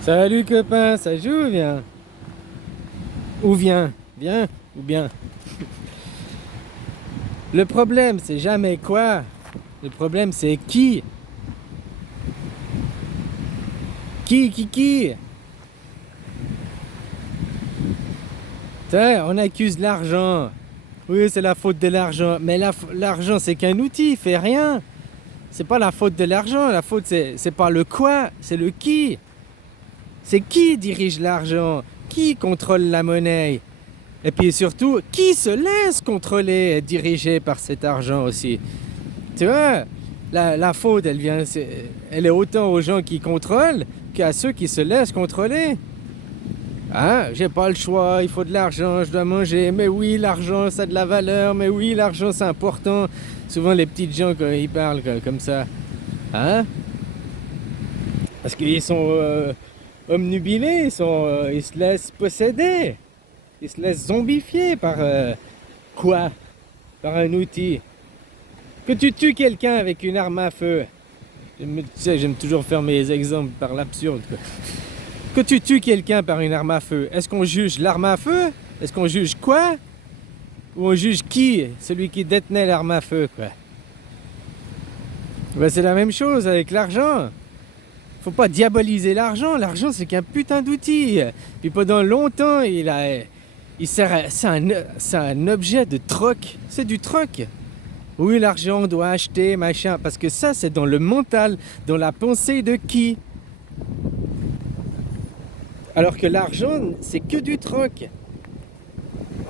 Salut copain, ça joue ou bien? Ou vient? Viens ou bien? Le problème c'est jamais quoi. Le problème c'est qui? Qui? Tiens, on accuse l'argent. Oui, c'est la faute de l'argent. Mais l'argent c'est qu'un outil, il fait rien. C'est pas la faute de l'argent. La faute c'est pas le quoi, c'est le qui. C'est qui dirige l'argent? Qui contrôle la monnaie? Et puis surtout, qui se laisse contrôler et diriger par cet argent aussi? Tu vois, la faute, elle est autant aux gens qui contrôlent qu'à ceux qui se laissent contrôler. Hein, j'ai pas le choix, il faut de l'argent, je dois manger. Mais oui, l'argent, ça a de la valeur. Mais oui, l'argent, c'est important. Souvent, les petites gens, quand ils parlent comme ça, hein, parce qu'ils sont omnubilés, ils se laissent posséder. Ils se laissent zombifier par quoi? Par un outil. Que tu tues quelqu'un avec une arme à feu. Tu sais, j'aime toujours faire mes exemples par l'absurde, quoi. Que tu tues quelqu'un par une arme à feu, est-ce qu'on juge l'arme à feu? Est-ce qu'on juge quoi? Ou on juge qui? Celui qui détenait l'arme à feu, quoi. Ben, c'est la même chose avec l'argent. Faut pas diaboliser l'argent. L'argent, c'est qu'un putain d'outil. Puis pendant longtemps, c'est un objet de troc. C'est du troc. Oui, l'argent, on doit acheter, machin. Parce que ça, c'est dans le mental, dans la pensée de qui? Alors que l'argent, c'est que du troc.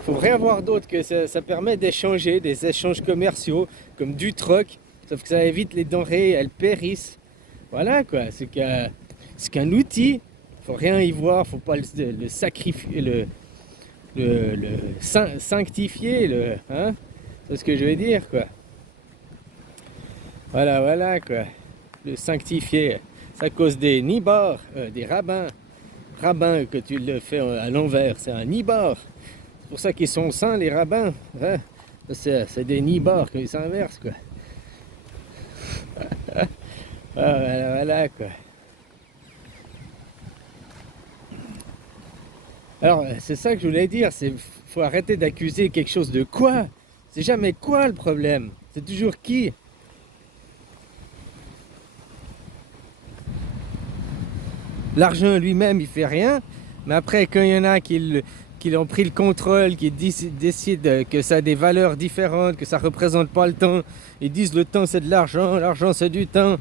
Faut rien voir d'autre que ça permet d'échanger, des échanges commerciaux, comme du troc. Sauf que ça évite les denrées, elles périssent. Voilà quoi, c'est qu'un outil. Faut rien y voir, faut pas le sacrifier, sanctifier, hein? C'est ce que je veux dire quoi. Voilà quoi. Le sanctifier. Ça cause des nibards, des rabbins. Rabbin que tu le fais à l'envers, c'est un nibar. C'est pour ça qu'ils sont saints les rabbins. Hein? C'est des nibards qu'ils s'inversent quoi. Ah, voilà quoi. Alors c'est ça que je voulais dire, c'est faut arrêter d'accuser quelque chose de quoi. C'est jamais quoi le problème, c'est toujours qui. L'argent lui-même il fait rien, mais après quand il y en a qui ont pris le contrôle, qui décident que ça a des valeurs différentes, que ça représente pas le temps, ils disent le temps c'est de l'argent c'est du temps,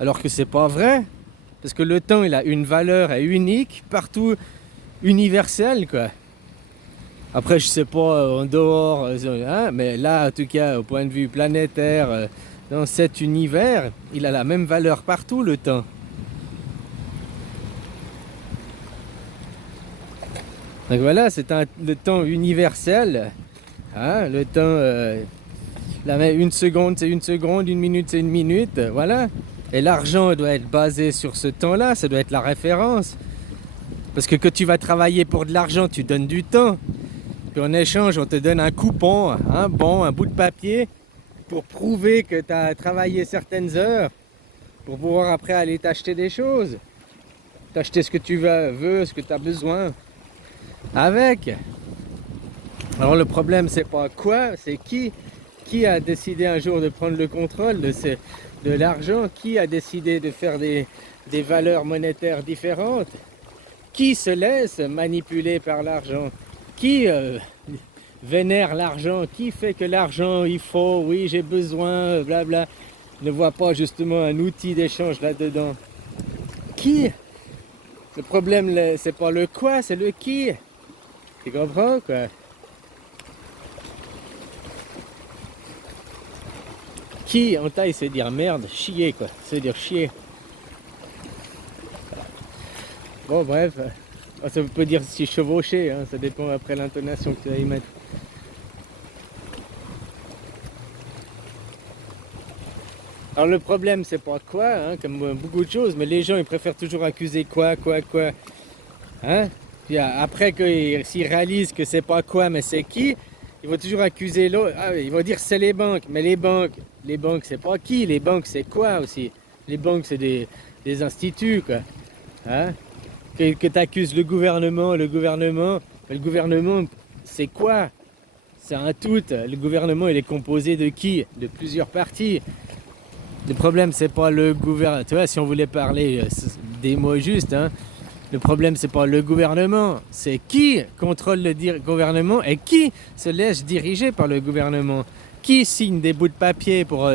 alors que c'est pas vrai, parce que le temps il a une valeur unique partout, universelle quoi. Après je sais pas en dehors, hein, mais là en tout cas au point de vue planétaire, dans cet univers, il a la même valeur partout le temps. Donc voilà, le temps universel. Hein, le temps, une seconde c'est une seconde, une minute c'est une minute, voilà. Et l'argent doit être basé sur ce temps-là, ça doit être la référence. Parce que tu vas travailler pour de l'argent, tu donnes du temps. Puis en échange, on te donne un coupon, un bout de papier pour prouver que tu as travaillé certaines heures, pour pouvoir après aller t'acheter des choses. T'acheter ce que tu veux, ce que tu as besoin. Avec. Alors le problème c'est pas quoi, c'est qui a décidé un jour de prendre le contrôle de l'argent, qui a décidé de faire des valeurs monétaires différentes, qui se laisse manipuler par l'argent, qui vénère l'argent, qui fait que l'argent il faut, oui j'ai besoin, blabla, ne voit pas justement un outil d'échange là-dedans. Qui? Le problème c'est pas le quoi, c'est le qui. Tu comprends quoi? Qui en taille c'est dire merde, chier quoi, c'est dire chier. Bon bref, ça peut dire si chevaucher, hein, ça dépend après l'intonation que tu vas y mettre. Alors le problème c'est pas quoi, hein, comme beaucoup de choses, mais les gens ils préfèrent toujours accuser quoi. Hein? Puis après s'ils réalisent que c'est pas quoi mais c'est qui, ils vont toujours accuser l'autre. Ah, ils vont dire c'est les banques, mais les banques c'est pas qui, les banques c'est quoi aussi? Les banques c'est des instituts quoi. Hein? que tu accuses le gouvernement, c'est quoi? C'est un tout. Le gouvernement, il est composé de qui? De plusieurs parties. Le problème, c'est pas le gouvernement. Tu vois, si on voulait parler des mots justes, hein, le problème, c'est pas le gouvernement. C'est qui contrôle le gouvernement et qui se laisse diriger par le gouvernement. Qui signe des bouts de papier pour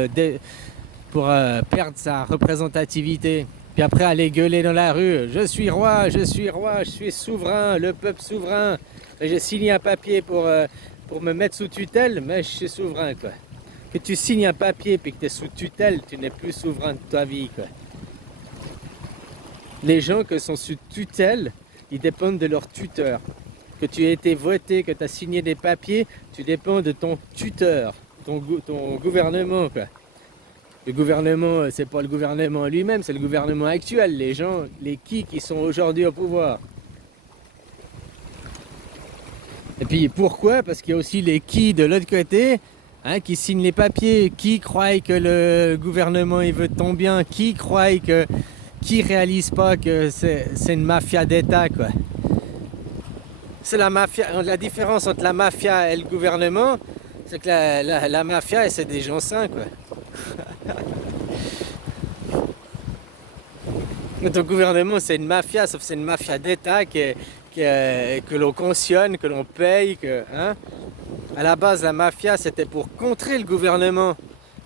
perdre sa représentativité. Puis après, aller gueuler dans la rue. Je suis roi, je suis roi, je suis souverain, le peuple souverain. Et j'ai signé un papier pour me mettre sous tutelle, mais je suis souverain, quoi. Que tu signes un papier puis que tu es sous tutelle, tu n'es plus souverain de ta vie, quoi. Les gens qui sont sous tutelle, ils dépendent de leur tuteur. Que tu aies été voté, que tu as signé des papiers, tu dépends de ton tuteur, ton gouvernement, quoi. Le gouvernement, c'est pas le gouvernement lui-même, c'est le gouvernement actuel, les gens, les qui sont aujourd'hui au pouvoir. Et puis pourquoi? Parce qu'il y a aussi les qui de l'autre côté, hein, qui signent les papiers, qui croient que le gouvernement il veut ton bien, qui réalise pas que c'est une mafia d'État, quoi. C'est la mafia. La différence entre la mafia et le gouvernement, c'est que la mafia, c'est des gens sains, quoi. Notre gouvernement, c'est une mafia, sauf que c'est une mafia d'État que l'on cautionne, que l'on paye. Hein. À la base, la mafia, c'était pour contrer le gouvernement,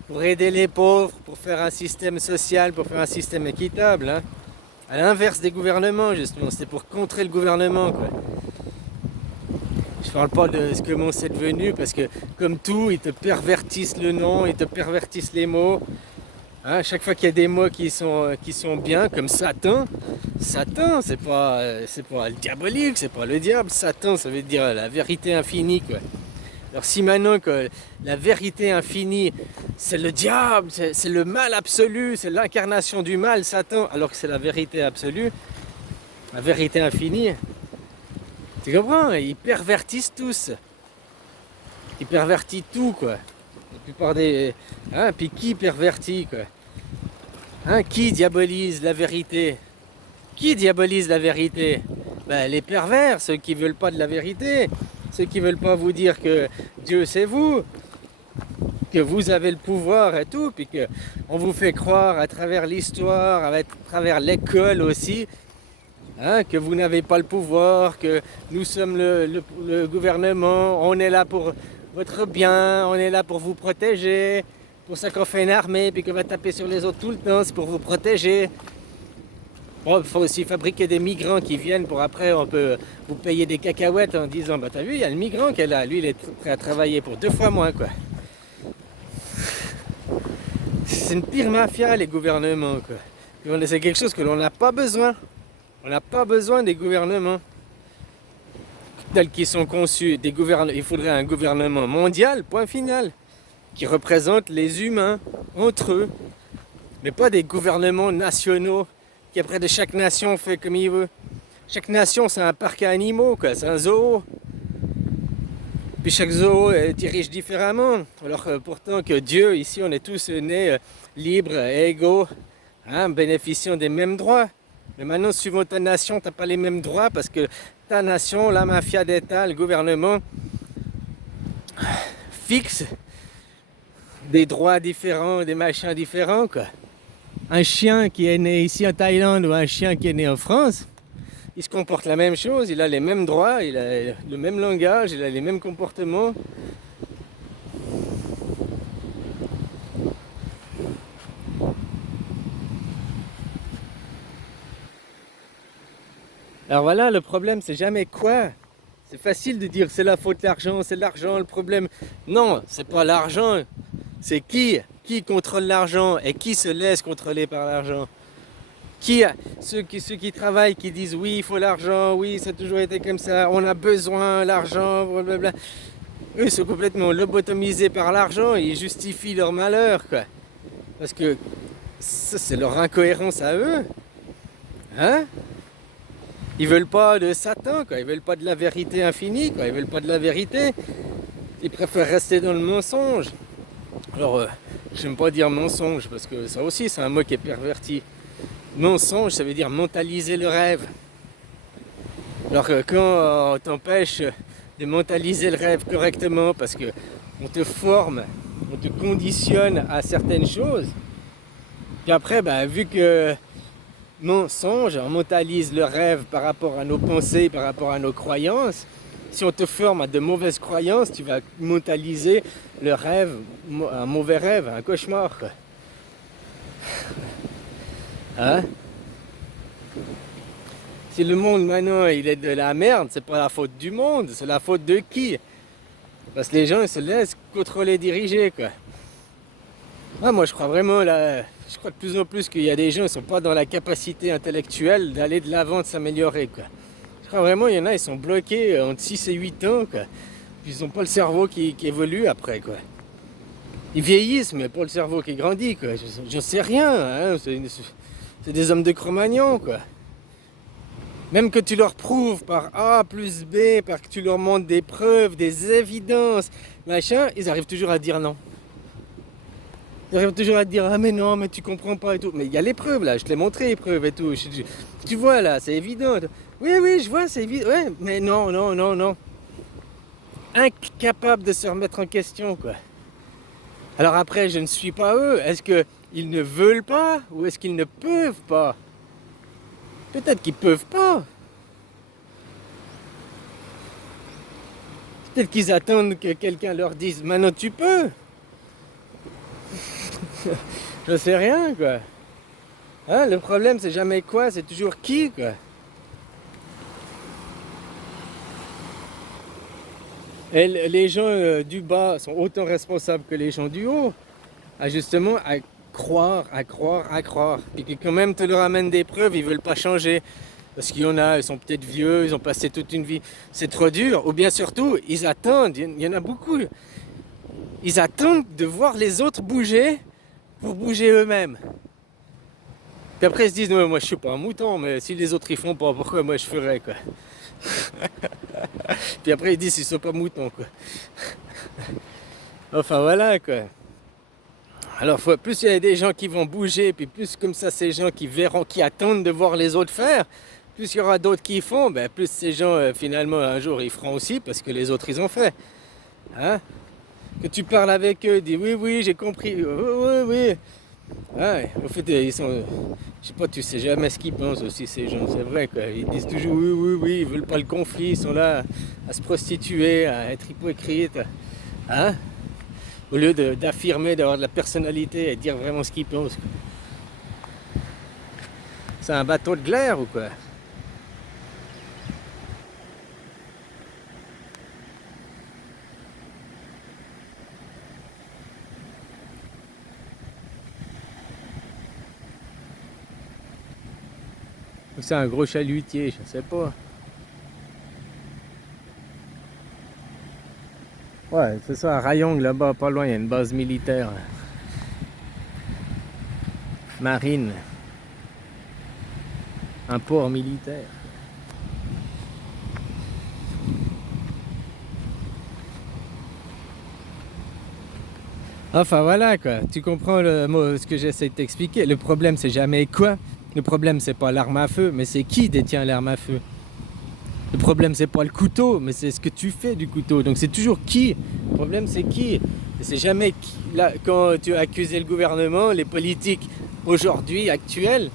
pour aider les pauvres, pour faire un système social, pour faire un système équitable. Hein. À l'inverse des gouvernements, justement, c'était pour contrer le gouvernement, quoi. Je parle pas de comment c'est devenu, parce que comme tout, ils te pervertissent le nom, ils te pervertissent les mots. Hein, chaque fois qu'il y a des mots qui sont bien, comme Satan, c'est pas le diabolique, c'est pas le diable. Satan, ça veut dire la vérité infinie, quoi. Alors si maintenant que la vérité infinie, c'est le diable, c'est le mal absolu, c'est l'incarnation du mal, Satan, alors que c'est la vérité absolue, la vérité infinie, tu comprends? Ils pervertissent tous. Ils pervertissent tout, quoi. La plupart des... Hein, puis qui pervertit, quoi? Hein, qui diabolise la vérité? Qui diabolise la vérité? Ben, les pervers, ceux qui veulent pas de la vérité. Ceux qui veulent pas vous dire que Dieu c'est vous. Que vous avez le pouvoir et tout. Puis qu'on vous fait croire à travers l'histoire, à travers l'école aussi, hein, que vous n'avez pas le pouvoir, que nous sommes le gouvernement, on est là pour votre bien, on est là pour vous protéger. Pour ça qu'on fait une armée, puis qu'on va taper sur les autres tout le temps, c'est pour vous protéger. Bon, il faut aussi fabriquer des migrants qui viennent pour après, on peut vous payer des cacahuètes en disant, bah t'as vu, il y a le migrant qui est là, lui il est prêt à travailler pour 2 fois moins, quoi. C'est une pire mafia, les gouvernements, quoi. C'est quelque chose que l'on n'a pas besoin. On n'a pas besoin des gouvernements tels qu'ils sont conçus. Il faudrait un gouvernement mondial, point final, qui représente les humains entre eux, mais pas des gouvernements nationaux qui après de chaque nation fait comme il veut. Chaque nation c'est un parc à animaux, quoi, c'est un zoo. Puis chaque zoo dirige différemment. Alors pourtant que Dieu, ici on est tous nés libres et égaux, hein, bénéficiant des mêmes droits. Mais maintenant, suivant ta nation, tu n'as pas les mêmes droits parce que ta nation, la mafia d'État, le gouvernement fixe des droits différents, des machins différents, quoi. Un chien qui est né ici en Thaïlande ou un chien qui est né en France, il se comporte la même chose, il a les mêmes droits, il a le même langage, il a les mêmes comportements. Alors voilà, le problème c'est jamais quoi. C'est facile de dire c'est la faute de l'argent, c'est l'argent le problème. Non, c'est pas l'argent, c'est qui contrôle l'argent et qui se laisse contrôler par l'argent. Ceux qui travaillent, qui disent oui, il faut l'argent, oui, ça a toujours été comme ça, on a besoin l'argent, blablabla. Eux, ils sont complètement lobotomisés par l'argent, ils justifient leur malheur, quoi. Parce que ça, c'est leur incohérence à eux. Hein? Ils veulent pas de Satan, quoi. Ils veulent pas de la vérité infinie, quoi. Ils veulent pas de la vérité. Ils préfèrent rester dans le mensonge. Alors, j'aime pas dire mensonge, parce que ça aussi, c'est un mot qui est perverti. Mensonge, ça veut dire mentaliser le rêve. Alors que quand on t'empêche de mentaliser le rêve correctement parce que on te forme, on te conditionne à certaines choses, puis après, vu que mensonge, on mentalise le rêve par rapport à nos pensées, par rapport à nos croyances, si on te forme à de mauvaises croyances, tu vas mentaliser le rêve, un mauvais rêve, un cauchemar, quoi. Hein? Si le monde maintenant il est de la merde, c'est pas la faute du monde, c'est la faute de qui? Parce que les gens ils se laissent contrôler, diriger, quoi. Moi je crois vraiment là, je crois de plus en plus qu'il y a des gens qui sont pas dans la capacité intellectuelle d'aller de l'avant, de s'améliorer, quoi. Je crois vraiment il y en a, ils sont bloqués entre 6 et 8 ans, quoi. Puis ils ont pas le cerveau qui évolue après, quoi. Ils vieillissent, mais pas le cerveau qui grandit, quoi. Je sais rien, hein. C'est des hommes de Cro-Magnon, quoi. Même que tu leur prouves par A plus B, par que tu leur montres des preuves, des évidences, machin, ils arrivent toujours à dire non. Ils arrivent toujours à te dire ah mais non, mais tu comprends pas et tout. Mais il y a les preuves là, je te l'ai montré les preuves et tout. Tu vois là, c'est évident. Oui, oui, je vois, c'est évident. Ouais, mais non, non, non, non. Incapable de se remettre en question, quoi. Alors après, je ne suis pas eux. Est-ce qu'ils ne veulent pas ou est-ce qu'ils ne peuvent pas? Peut-être qu'ils peuvent pas. Peut-être qu'ils attendent que quelqu'un leur dise maintenant tu peux. Je sais rien, quoi. Hein, le problème c'est jamais quoi, c'est toujours qui, quoi. Et les gens du bas sont autant responsables que les gens du haut. Justement à croire, à croire, à croire. Et que quand même tu leur amènes des preuves, ils veulent pas changer. Parce qu'il y en a, ils sont peut-être vieux, ils ont passé toute une vie. C'est trop dur. Ou bien surtout, ils attendent, il y en a beaucoup. Ils attendent de voir les autres bouger pour bouger eux-mêmes. Puis après ils se disent, non, moi je suis pas un mouton, mais si les autres ils font pas, pourquoi moi je ferais, quoi. Puis après ils disent, ils sont pas moutons, quoi. Enfin voilà, quoi. Alors plus il y a des gens qui vont bouger, puis plus comme ça ces gens qui verront, qui attendent de voir les autres faire, plus il y aura d'autres qui font, plus ces gens finalement un jour ils feront aussi parce que les autres ils ont fait. Hein? Que tu parles avec eux, dis oui oui j'ai compris, oui oui oui. Ouais, au fait ils sont, je sais pas, tu sais jamais ce qu'ils pensent aussi ces gens, c'est vrai, quoi. Ils disent toujours oui oui oui, ils veulent pas le conflit, ils sont là à se prostituer, à être hypocrites. Hein? Au lieu d'affirmer, d'avoir de la personnalité et de dire vraiment ce qu'ils pensent. C'est un bateau de glaire ou quoi? Ou c'est un gros chalutier, je sais pas. Ouais, c'est ça, à Rayong là-bas, pas loin, il y a une base militaire. Marine. Un port militaire. Enfin voilà, quoi, tu comprends ce que j'essaie de t'expliquer. Le problème c'est jamais quoi. Le problème c'est pas l'arme à feu, mais c'est qui détient l'arme à feu. Le problème c'est pas le couteau, mais c'est ce que tu fais du couteau. Donc c'est toujours qui. Le problème c'est qui. Et c'est jamais qui. Là, quand tu as accusé le gouvernement, les politiques aujourd'hui actuels,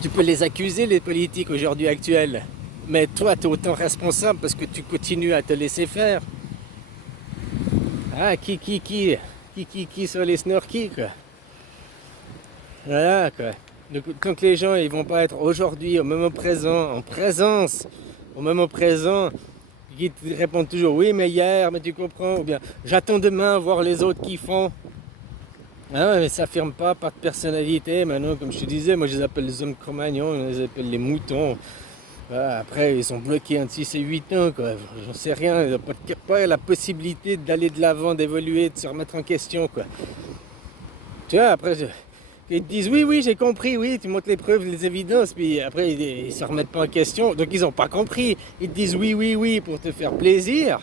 tu peux les accuser, les politiques aujourd'hui actuels. Mais toi tu es autant responsable parce que tu continues à te laisser faire. Ah, qui sont les snorkies, quoi. Voilà, quoi. Donc, quand les gens ils vont pas être aujourd'hui au moment présent, en présence, au moment présent, ils te répondent toujours oui, mais hier, mais tu comprends, ou bien j'attends demain voir les autres qui font. Ah ouais, mais ça affirme pas de personnalité. Maintenant, comme je te disais, moi je les appelle les hommes Cro-Magnons, je les appelle les moutons. Voilà, après, ils sont bloqués entre 6 et 8 ans, quoi. J'en sais rien, ils n'ont pas la possibilité d'aller de l'avant, d'évoluer, de se remettre en question, quoi. Tu vois, après, ils te disent oui, oui, j'ai compris, oui, tu montres les preuves, les évidences, puis après, ils se remettent pas en question. Donc, ils n'ont pas compris. Ils te disent oui, oui, oui, pour te faire plaisir,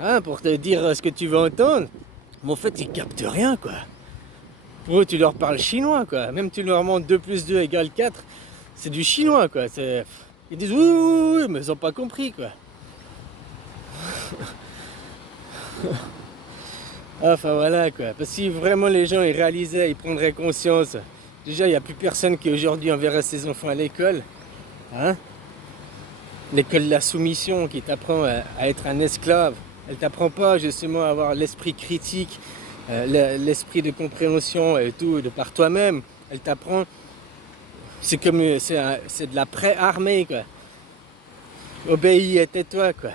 hein, pour te dire ce que tu veux entendre. Mais en fait, ils captent rien, quoi. Pour eux, tu leur parles chinois, quoi. Même tu leur montres 2 plus 2 égale 4, c'est du chinois, quoi. Ils disent oui, mais ils n'ont pas compris quoi. Enfin voilà quoi. Parce que si vraiment les gens ils réalisaient, ils prendraient conscience. Déjà, il n'y a plus personne qui aujourd'hui enverrait ses enfants à l'école. Hein? L'école de la soumission qui t'apprend à être un esclave. Elle t'apprend pas justement à avoir l'esprit critique, l'esprit de compréhension et tout de par toi-même. Elle t'apprend. C'est comme c'est de la pré-armée quoi. Obéis et tais-toi quoi.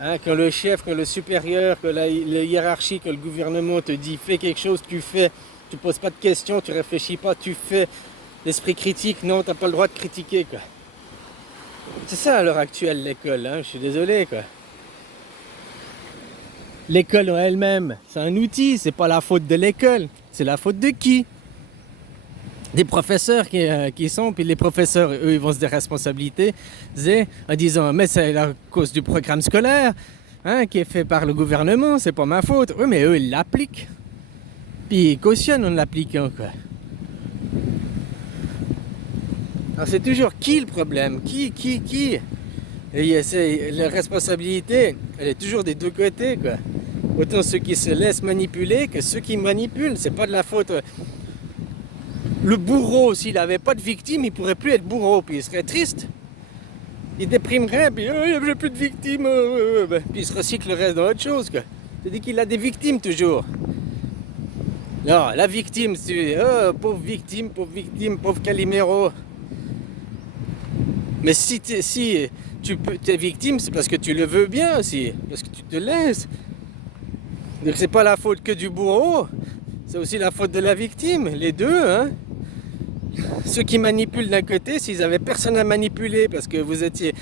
Hein, quand le chef, quand le supérieur, quand la hiérarchie, quand le gouvernement te dit fais quelque chose, tu fais. Tu poses pas de questions, tu réfléchis pas, tu fais. L'esprit critique, non, t'as pas le droit de critiquer quoi. C'est ça à l'heure actuelle l'école, hein, je suis désolé quoi. L'école en elle-même, c'est un outil, c'est pas la faute de l'école. C'est la faute de qui? Des professeurs qui sont, puis les professeurs, eux, ils vont se déresponsabiliser en disant mais c'est la cause du programme scolaire hein, qui est fait par le gouvernement, c'est pas ma faute. Oui, mais eux, ils l'appliquent. Puis ils cautionnent en l'appliquant, quoi. Alors c'est toujours qui le problème? Qui? Et la responsabilité, elle est toujours des deux côtés, quoi. Autant ceux qui se laissent manipuler que ceux qui manipulent. C'est pas de la faute. Le bourreau, s'il n'avait pas de victime, il pourrait plus être bourreau, puis il serait triste. Il déprimerait, puis j'ai plus de victimes, puis il se recyclerait dans autre chose, quoi. C'est-à-dire qu'il a des victimes toujours. Non, la victime, c'est pauvre victime, pauvre Calimero. Mais si tu es victime, c'est parce que tu le veux bien aussi, parce que tu te laisses. Donc c'est pas la faute que du bourreau, c'est aussi la faute de la victime, les deux, hein. Ceux qui manipulent d'un côté, s'ils avaient personne à manipuler, parce que vous étiez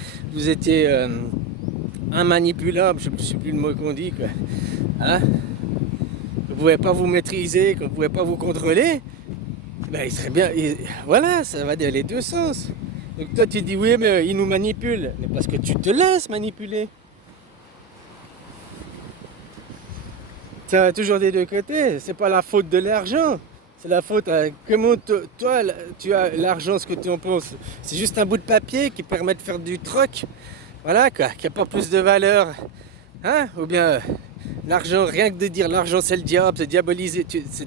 immanipulable, je ne sais plus le mot qu'on dit, quoi. Hein? Vous ne pouvez pas vous maîtriser, qu'on ne pouvait pas vous contrôler, ben il serait bien. Voilà, ça va dans les deux sens. Donc toi tu dis oui mais ils nous manipulent, mais parce que tu te laisses manipuler. Ça a toujours des deux côtés, c'est pas la faute de l'argent. C'est la faute à comment toi tu as l'argent, ce que tu en penses. C'est juste un bout de papier qui permet de faire du troc. Voilà quoi, qui n'a pas plus de valeur. Hein? Ou bien l'argent, rien que de dire l'argent c'est le diable, c'est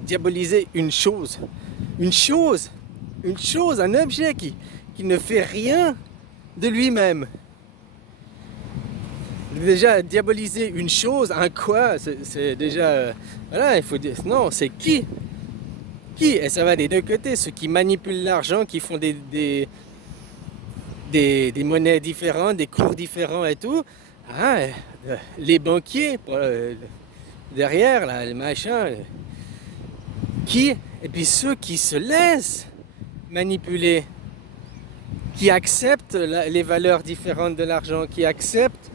diaboliser une chose. Une chose, un objet qui ne fait rien de lui-même. Déjà diaboliser une chose, un quoi, c'est déjà... voilà, il faut dire, non, c'est qui? Et ça va des deux côtés, ceux qui manipulent l'argent, qui font des monnaies différentes, des cours différents et tout. Ah, les banquiers, derrière, là, les machins. Et puis ceux qui se laissent manipuler, qui acceptent les valeurs différentes de l'argent, qui acceptent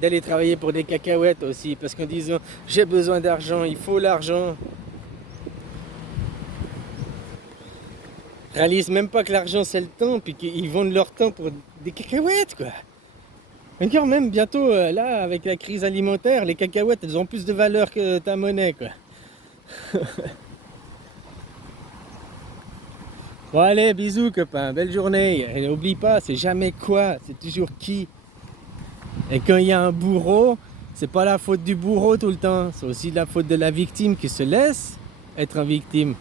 d'aller travailler pour des cacahuètes aussi, parce qu'en disant j'ai besoin d'argent, il faut l'argent. Réalisent même pas que l'argent c'est le temps, puis qu'ils vendent leur temps pour des cacahuètes quoi. Encore même bientôt là avec la crise alimentaire, les cacahuètes elles ont plus de valeur que ta monnaie quoi. Bon allez, bisous copains, belle journée. Et n'oublie pas, c'est jamais quoi, c'est toujours qui. Et quand il y a un bourreau, c'est pas la faute du bourreau tout le temps, c'est aussi la faute de la victime qui se laisse être une victime.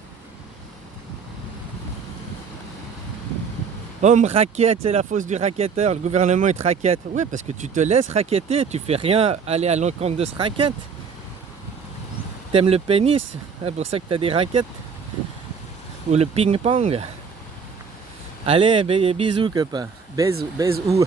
Homme raquette, c'est la faute du racketteur, le gouvernement il te raquette. Oui, parce que tu te laisses raqueter, tu fais rien aller à l'encontre de ce raquette. T'aimes le pénis, c'est pour ça que t'as des raquettes. Ou le ping-pong. Allez, bisous copains. Bisous.